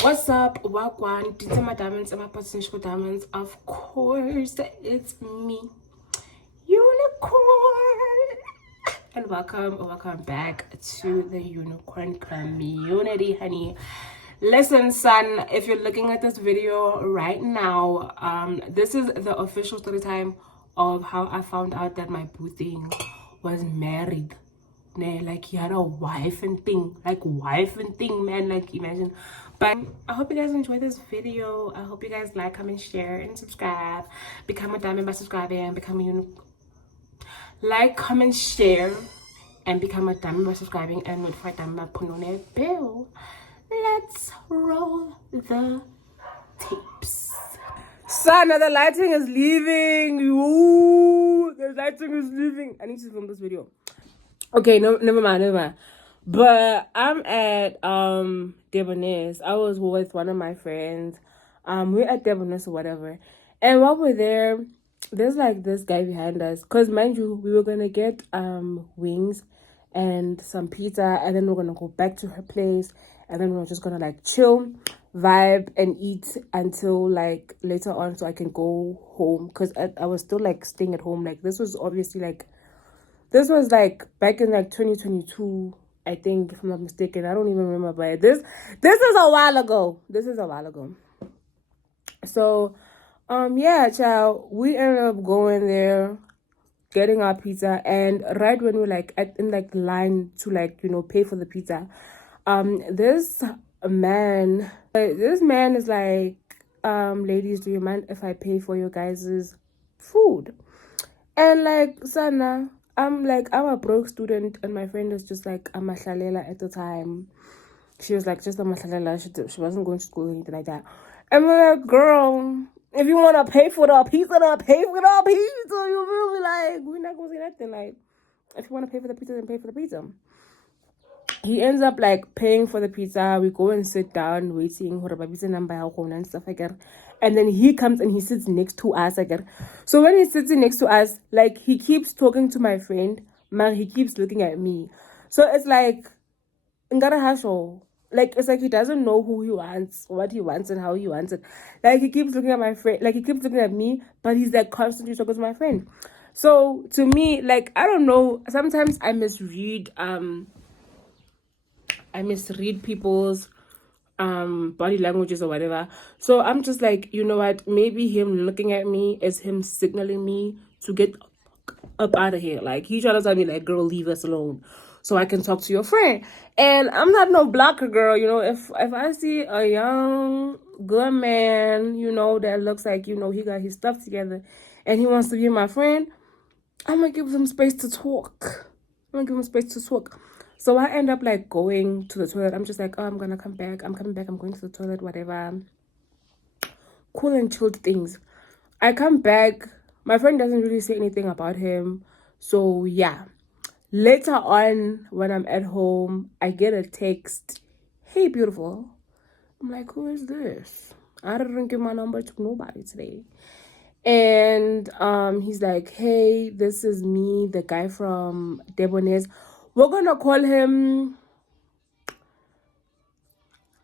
What's up, Wagwan? Ditama Diamonds and my potential diamonds. Of course, it's me, Unicorn. And welcome back to the Unicorn community, honey. Listen, son, if you're looking at this video right now, this is the official story time of how I found out that my boo thing was married. Like he had a wife and thing, man, like imagine. But I hope you guys enjoy this video. I hope you guys like, comment, share, and subscribe. Become a diamond by subscribing. Like, comment, share, and become a diamond by subscribing and notify diamond by putting on a bell. Let's roll the tapes. Son, the lighting is leaving. Ooh, the lighting is leaving. I need to film this video. Okay, no, never mind. But I'm at Debonair's. I was with one of my friends. We're at Debonair's or whatever. And while we're there, there's like this guy behind us. Cause mind you, we were gonna get wings and some pizza, and then we're gonna go back to her place, and then we're just gonna like chill, vibe, and eat until like later on, so I can go home. Cause I was still like staying at home. Like this was obviously like. This was like back in like 2022, I think, if I'm not mistaken. I don't even remember, but this is a while ago. So, yeah, child, we ended up going there, getting our pizza, and right when we're like in like line to like pay for the pizza, this man is like, ladies, do you mind if I pay for your guys's food? And like, Sana, I'm a broke student, and my friend is just like a mahlalela at the time. She was like just a mahlalela. She wasn't going to school or anything like that. And we're like, girl, if you want to pay for the pizza, then pay for the pizza. You feel me? Like, we're not going to say nothing. Like, if you want to pay for the pizza, then pay for the pizza. He ends up like paying for the pizza. We go and sit down waiting for the pizza number and stuff like that. And then he comes and he sits next to us again. So when he's sitting next to us, like he keeps talking to my friend, but he keeps looking at me. So it's like it's like he doesn't know who he wants, what he wants, and how he wants it. Like he keeps looking at my friend, like he keeps looking at me, but he's like constantly talking to my friend. So to me, like I don't know, sometimes I misread people's body languages or whatever. So I'm just like, you know what, maybe him looking at me is him signaling me to get up out of here. Like he trying to tell me like, girl, leave us alone so I can talk to your friend. And I'm not no blocker girl, if I see a young good man, that looks like, he got his stuff together and he wants to be my friend, I'm gonna give him space to talk. So I end up like going to the toilet. I'm just like, oh, I'm gonna come back. I'm coming back. I'm going to the toilet, whatever. Cool and chilled things. I come back. My friend doesn't really say anything about him. So yeah. Later on, when I'm at home, I get a text. Hey, beautiful. I'm like, who is this? I didn't give my number to nobody today. And he's like, hey, this is me, the guy from Debonair's. We're gonna call him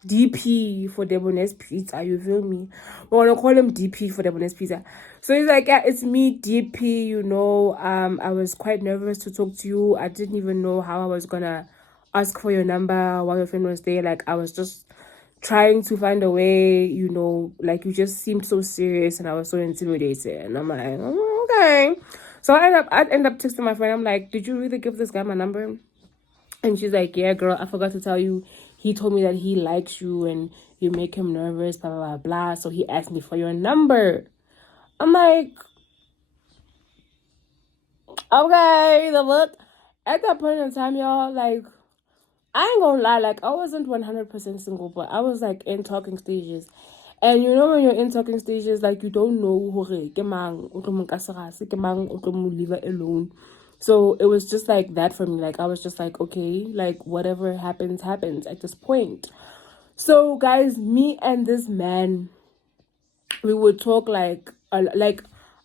DP for Debonair's Pizza, you feel me? We're gonna call him DP for Debonair's Pizza. So he's like, yeah, it's me, DP, I was quite nervous to talk to you. I didn't even know how I was gonna ask for your number while your friend was there. Like, I was just trying to find a way, like you just seemed so serious and I was so intimidated. And I'm like, oh, okay. So I end up texting my friend. I'm like, did you really give this guy my number? And she's like, yeah, girl, I forgot to tell you. He told me that he likes you and you make him nervous, blah, blah, blah, blah. So he asked me for your number. I'm like, okay, the look. At that point in time, y'all, like, I ain't gonna lie, like, I wasn't 100% single, but I was, like, in talking stages. And when you're in talking stages, like, you don't know who leave it alone. So it was just like that for me. Like, I was just like, okay, like, whatever happens at this point. So, guys, me and this man, we would talk, like,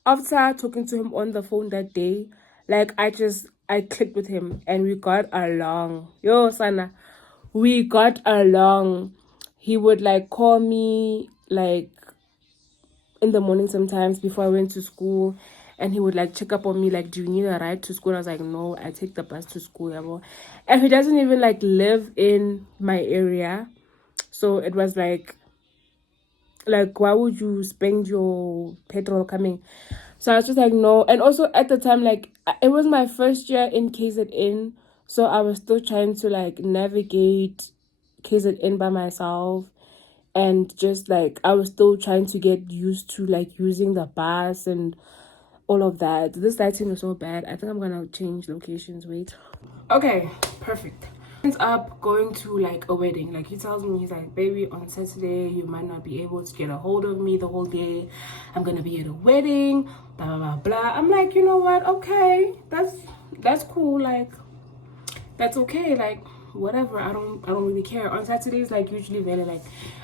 after talking to him on the phone that day, like, I clicked with him and we got along. Yo, Sana, we got along. he would like call me like in the morning sometimes before I went to school, and he would like check up on me like, do you need a ride to school? I was like, no, I take the bus to school, yeah. And he doesn't even like live in my area, so it was like why would you spend your petrol coming? So I was just like, no. And also at the time, like, it was my first year in KZN, so I was still trying to like navigate KZN by myself, and just like I was still trying to get used to like using the bus and all of that. This lighting is so bad. I think I'm gonna change locations. Wait. Okay, perfect. Ends up going to like a wedding. Like, he tells me, he's like, baby, on Saturday you might not be able to get a hold of me the whole day. I'm gonna be at a wedding, blah blah blah blah. I'm like, you know what? Okay, that's cool. Like, that's okay. Like, whatever. I don't really care. On Saturdays, like, usually very like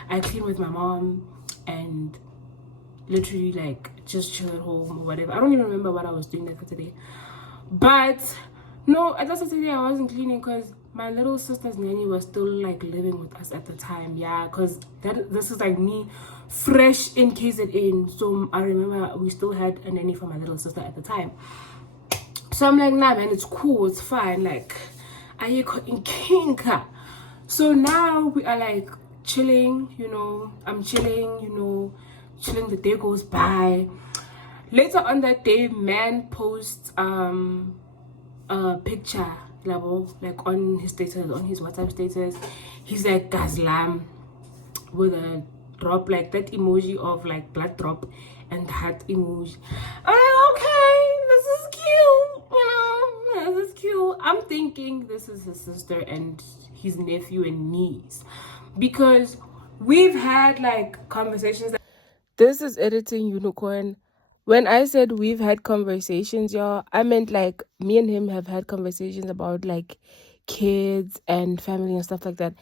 I clean with my mom and literally like just chill at home or whatever. I don't even remember what I was doing that Saturday. But no, at that Saturday I wasn't cleaning because my little sister's nanny was still like living with us at the time. Yeah, because this is like me fresh in KZN. So I remember we still had a nanny for my little sister at the time. So I'm like, nah man, it's cool, it's fine. Like, I in kinka. So now we are like chilling, you know. I'm chilling, you know, chilling. The day goes by. Later on that day, man posts a picture level like on his status, on his WhatsApp status. He's like Gazlam with a drop, like that emoji of like blood drop and heart emoji. I'm like, okay, this is cute, you know, this is cute. I'm thinking this is his sister and his nephew and niece, because we've had like conversations. This is editing unicorn. When I said we've had conversations, y'all, I meant like me and him have had conversations about like kids and family and stuff like that.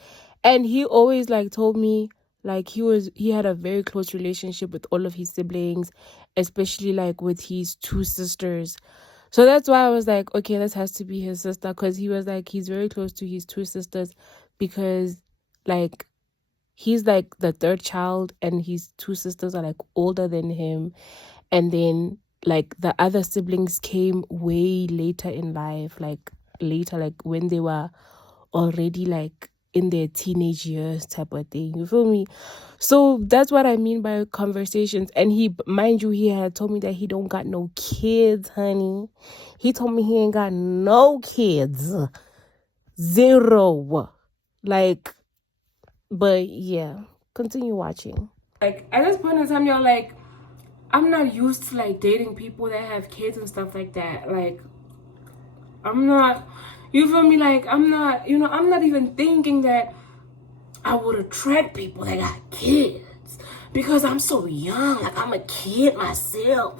And he always like told me like he had a very close relationship with all of his siblings, especially like with his two sisters. So that's why I was like, okay, this has to be his sister, because he was like, he's very close to his two sisters, because like he's like the third child and his two sisters are like older than him. And then like the other siblings came way later in life, like later, like when they were already like in their teenage years type of thing, you feel me? So that's what I mean by conversations. And he, mind you, he had told me that he don't got no kids, honey. He told me he ain't got no kids, zero. Like, but yeah, continue watching. Like, at this point in time, y'all, like, I'm not used to like dating people that have kids and stuff like that. Like, I'm not, you feel me? Like, I'm not, you know, I'm not even thinking that I would attract people that got kids, because I'm so young. Like, I'm a kid myself.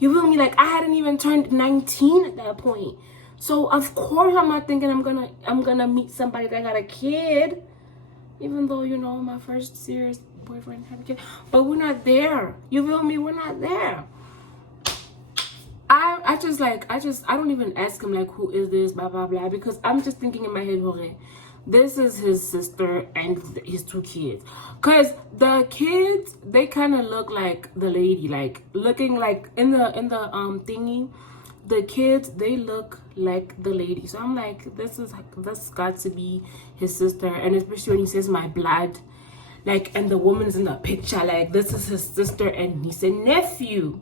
You feel me? Like, I hadn't even turned 19 at that point. So of course I'm not thinking I'm gonna meet somebody that got a kid, even though, you know, my first serious boyfriend had a kid. But we're not there. You feel me? We're not there. I don't even ask him like, who is this, blah blah blah, because I'm just thinking in my head, okay, this is his sister and his two kids. Cause the kids, they kind of look like the lady, like looking like in the thingy. The kids, they look like the lady. So I'm like, this got to be his sister. And especially when he says my blood, like, and the woman's in the picture, like, this is his sister and niece and nephew.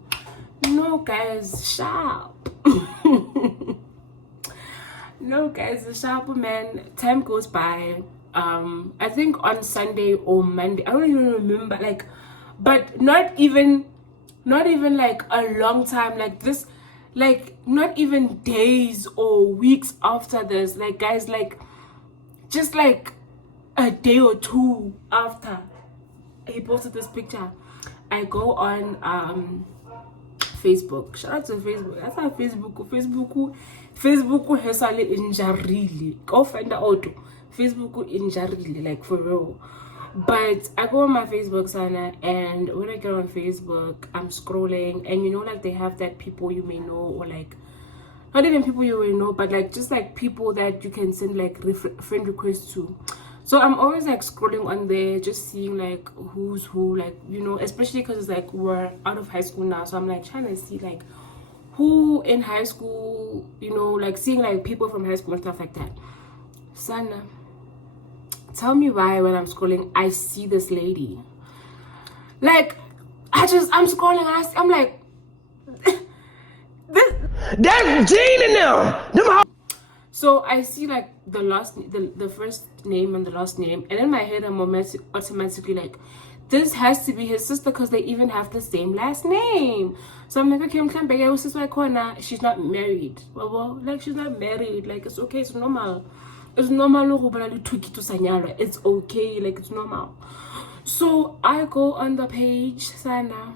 No, guys, sharp. No, guys, sharp, man. Time goes by. I think on Sunday or Monday, I don't even remember, like, but not even like a long time, like this, like not even days or weeks after this, like, guys, like just like a day or two after he posted this picture, I go on Facebook. Shout out to Facebook. That's how Facebook has a injury. Go find out. Facebook injury, like, for real. But I go on my Facebook, Sana, and when I get on Facebook, I'm scrolling, and you know, like, they have that people you may know, or like not even people you may know, but like just like people that you can send like friend requests to. So I'm always like scrolling on there, just seeing like who's who, like, you know, especially because it's like we're out of high school now. So I'm like trying to see like who in high school, you know, like seeing like people from high school and stuff like that. Sana, tell me why when I'm scrolling, I see this lady. Like, I'm scrolling and I'm like, this. That's Gene in them. So I see like the first name and the last name, and in my head I'm automatically like, this has to be his sister because they even have the same last name. So I'm like, okay, I'm trying to she's not married. Well, like she's not married. Like it's okay, it's normal. It's normal. It's okay, like it's normal. So I go on the page, Sana.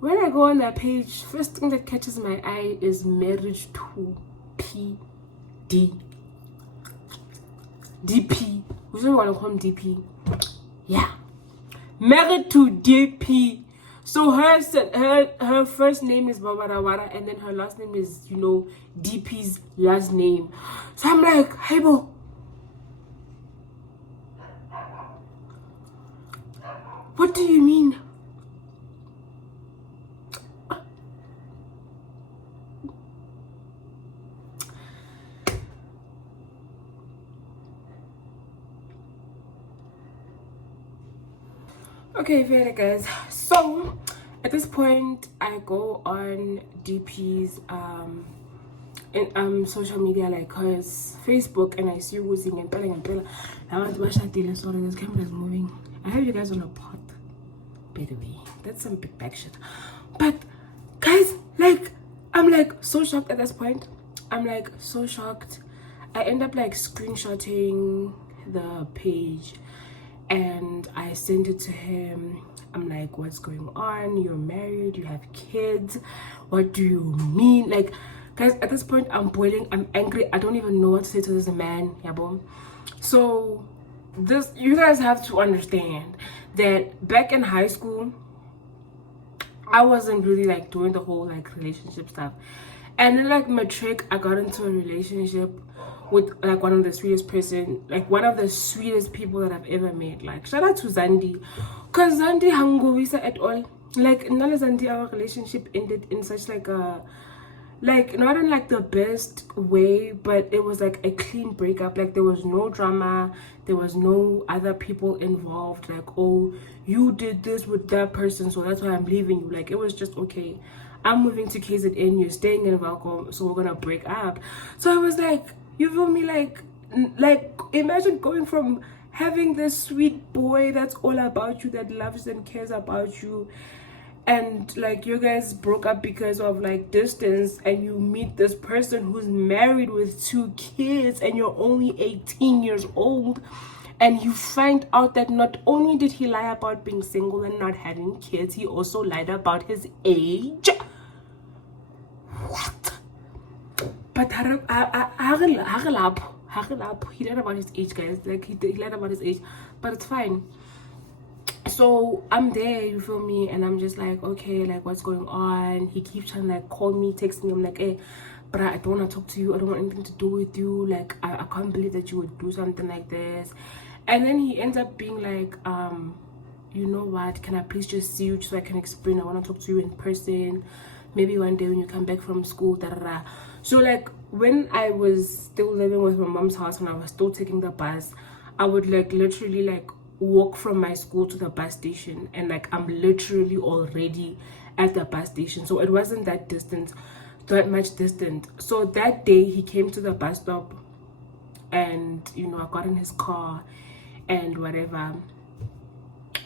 When I go on that page, first thing that catches my eye is marriage to PD. DP. We don't want to call him DP. Yeah. Married to DP. So her first name is Babarawara and then her last name is, you know, DP's last name. So I'm like, hey bo. What do you mean? Okay, very guys. So at this point, I go on DP's social media like hers Facebook, and I see Wuzing and Pella. I want to watch that deal. Sorry, this camera is moving. I have you guys on a pot. By the way, that's some big back shit. But guys, like, I'm like so shocked at this point. I'm like so shocked. I end up like screenshotting the page and I sent it to him. I'm like, what's going on? You're married, you have kids. What do you mean? Like, guys, at this point I'm boiling, I'm angry. I don't even know what to say to this man. Yabo. So this, you guys have to understand that back in high school I wasn't really like doing the whole like relationship stuff. And then like matric, I got into a relationship with like one of the sweetest people that I've ever met. Like shout out to Zandi, cause Zandi hangovisa at all. Like none of Zandi, our relationship ended in such like a, like not in like the best way, but it was like a clean breakup. Like there was no drama, there was no other people involved, like, oh, you did this with that person, so that's why I'm leaving you. Like it was just, okay, I'm moving to KZN, you're staying in Valco, so we're gonna break up. So I was like, you feel me? Like imagine going from having this sweet boy that's all about you, that loves and cares about you, and like you guys broke up because of like distance, and you meet this person who's married with 2 kids and you're only 18 years old, and you find out that not only did he lie about being single and not having kids, he also lied about his age. What? But he lied about his age, guys. Like he lied about his age, but it's fine. So I'm there, you feel me, and I'm just like, okay, like what's going on? He keeps trying to like call me, text me. I'm like, hey, but I don't want to talk to you, I don't want anything to do with you. Like I can't believe that you would do something like this. And then he ends up being like, you know what, can I please just see you so I can explain? I want to talk to you in person, maybe one day when you come back from school, da da da. So like when I was still living with my mom's house and I was still taking the bus, I would like literally like walk from my school to the bus station, and like I'm literally already at the bus station. So it wasn't that much distant. So that day he came to the bus stop, and you know, I got in his car and whatever,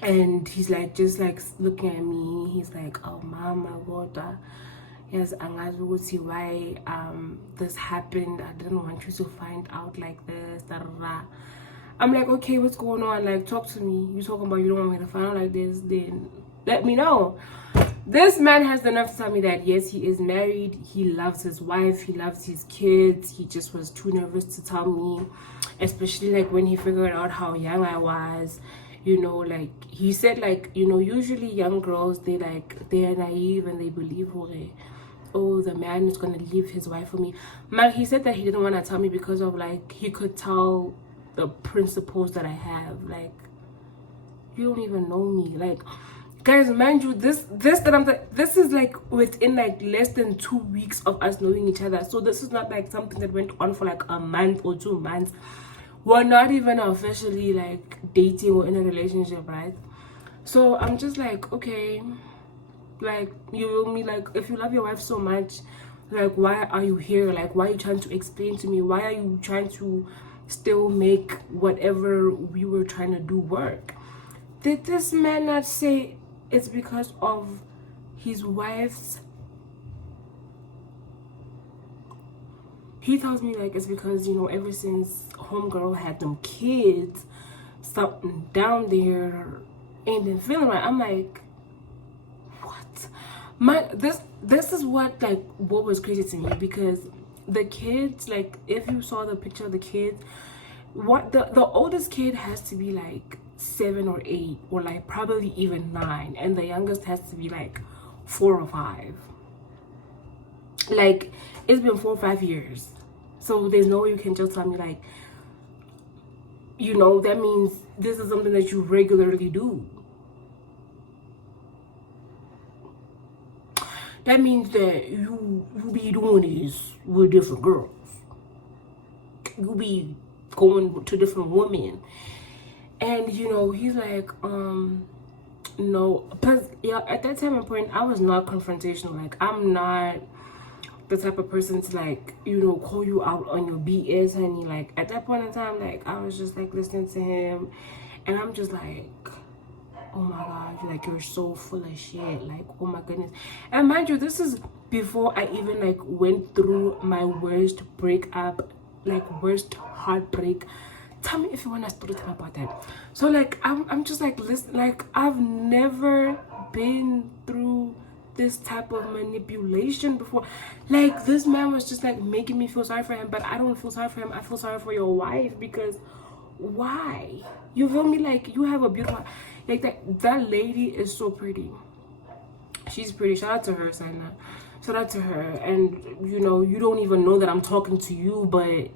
and he's like just like looking at me. He's like, oh mama, what yes, angazi why this happened. I didn't want you to find out like this, da, da, da. I'm like, okay, what's going on? Like, talk to me. You talking about you don't want me to find out like this, then let me know. This man has the nerve to tell me that yes, he is married, he loves his wife, he loves his kids. He just was too nervous to tell me, especially like when he figured out how young I was. You know, like he said, like, you know, usually young girls, they're naive and they believe, oh, the man is gonna leave his wife for me. But he said that he didn't want to tell me because of like he could tell the principles that I have. Like, you don't even know me. Like, guys, mind you, this is like within like less than 2 weeks of us knowing each other. So this is not like something that went on for like a month or 2 months. We're not even officially like dating or in a relationship, right? So I'm just like, okay, like, you will me, like, if you love your wife so much, like, why are you here? Like, why are you trying to explain to me? Why are you trying to still make whatever we were trying to do work? Did this man not say it's because of his wife's? He tells me like it's because, you know, ever since homegirl had them kids, something down there ain't been feeling right. I'm like, what? This is what was crazy to me, because the kids, like, if you saw the picture of the kids, what the oldest kid has to be like 7 or 8, or like probably even 9, and the youngest has to be like 4 or 5. Like, it's been 4 or 5 years, so there's no way you can just tell me like, you know, that means this is something that you regularly do. That means that you be doing this with different girls. You be going to different women. And, you know, he's like, no. Because, yeah, at that time and point, I was not confrontational. Like, I'm not the type of person to, like, you know, call you out on your BS, honey. Like, at that point in time, like, I was just, like, listening to him. And I'm just like, oh my god, like, you're so full of shit. Like, oh my goodness. And mind you, this is before I even like went through my worst breakup, like worst heartbreak. Tell me if you want to story time about that. So like, I'm just like, listen, like, I've never been through this type of manipulation before. Like, this man was just like making me feel sorry for him, but I don't feel sorry for him. I feel sorry for your wife, because why? You feel me? Like, you have a beautiful, like, that lady is so pretty. She's pretty. Shout out to her, Sana. Shout out to her. And, you know, you don't even know that I'm talking to you, but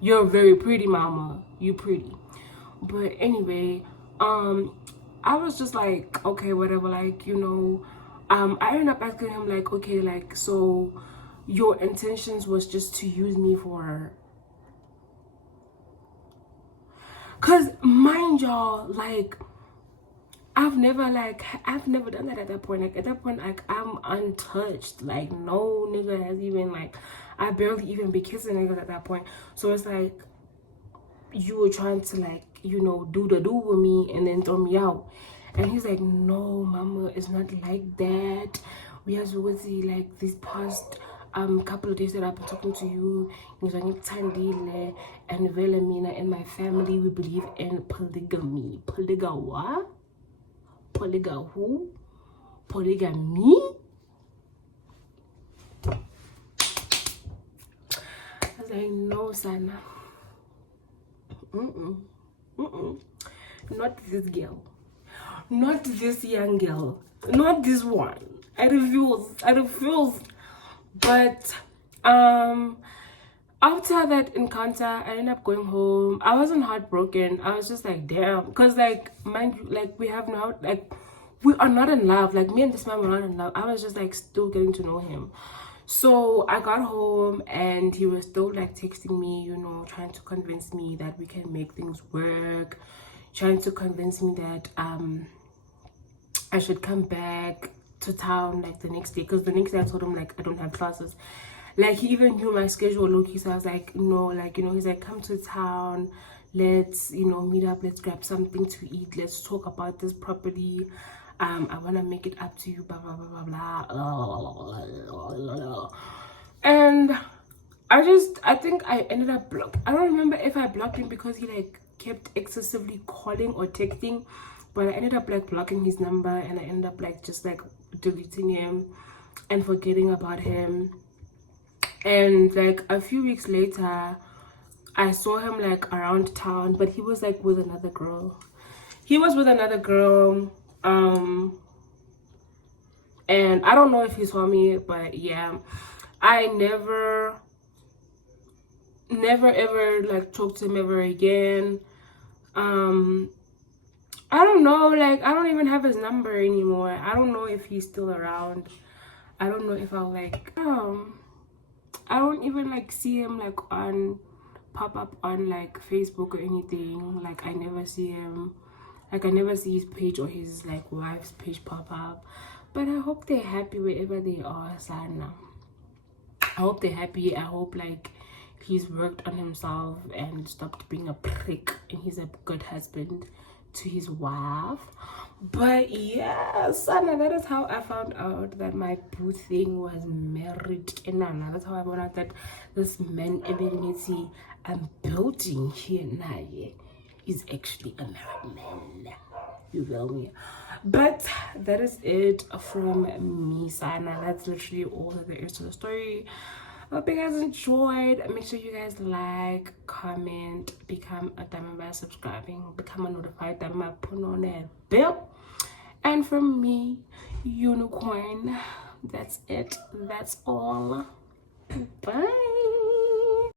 you're very pretty, mama. You pretty. But anyway, I was just like, okay, whatever, like, you know, I ended up asking him like, okay, like, so your intentions was just to use me for, cause mind y'all, like, I've never done that at that point. Like, at that point, like, I'm untouched. Like, no nigga has even, like, I barely even be kissing niggas at that point. So it's like, you were trying to, like, you know, do the do with me and then throw me out. And he's like, no, mama, it's not like that. We have to see, like, these past couple of days that I've been talking to you, and Velemina and my family, we believe in polygamy. Polygamy? Polyga who? Polygamy? I was like, no, Sana. Not this girl. Not this young girl. Not this one. I refuse. But after that encounter, I ended up going home. I wasn't heartbroken. I was just like, damn. Because, like, mind you, like, we have now, like, we are not in love. Like, me and this man were not in love. I was just, like, still getting to know him. So I got home and he was still, like, texting me, you know, trying to convince me that we can make things work. Trying to convince me that I should come back to town, like, the next day. Because the next day I told him, like, I don't have classes. Like, he even knew my schedule, low-key. So I was like, no, like, you know, he's like, come to town, let's, you know, meet up, let's grab something to eat, let's talk about this property. I want to make it up to you, blah blah blah blah blah. And I think I ended up I don't remember if I blocked him because he, like, kept excessively calling or texting, but I ended up, like, blocking his number, and I ended up, like, just, like, deleting him and forgetting about him. And, like, a few weeks later, I saw him, like, around town, but he was, like, with another girl. And I don't know if he saw me, but yeah, I never ever, like, talked to him ever again. I don't know, like I don't even have his number anymore. I don't know if he's still around. I don't know if I'll like I don't even like see him like on pop up on like Facebook or anything. Like I never see him, like I never see his page or his like wife's page pop up. But I hope they're happy wherever they are, Sana. I hope they're happy. I hope like he's worked on himself and stopped being a prick and he's a good husband to his wife. But yeah, Sana, that is how I found out that my boo thing was married. And that's how I found out that this man ability I'm building here now is actually a married man. You feel me? But that is it from me, Sana. That's literally all that there is to the story. I hope you guys enjoyed. Make sure you guys like, comment, become a diamond by subscribing, become a notified diamond, put on that bell. And from me, unicorn, that's it. That's all. Bye.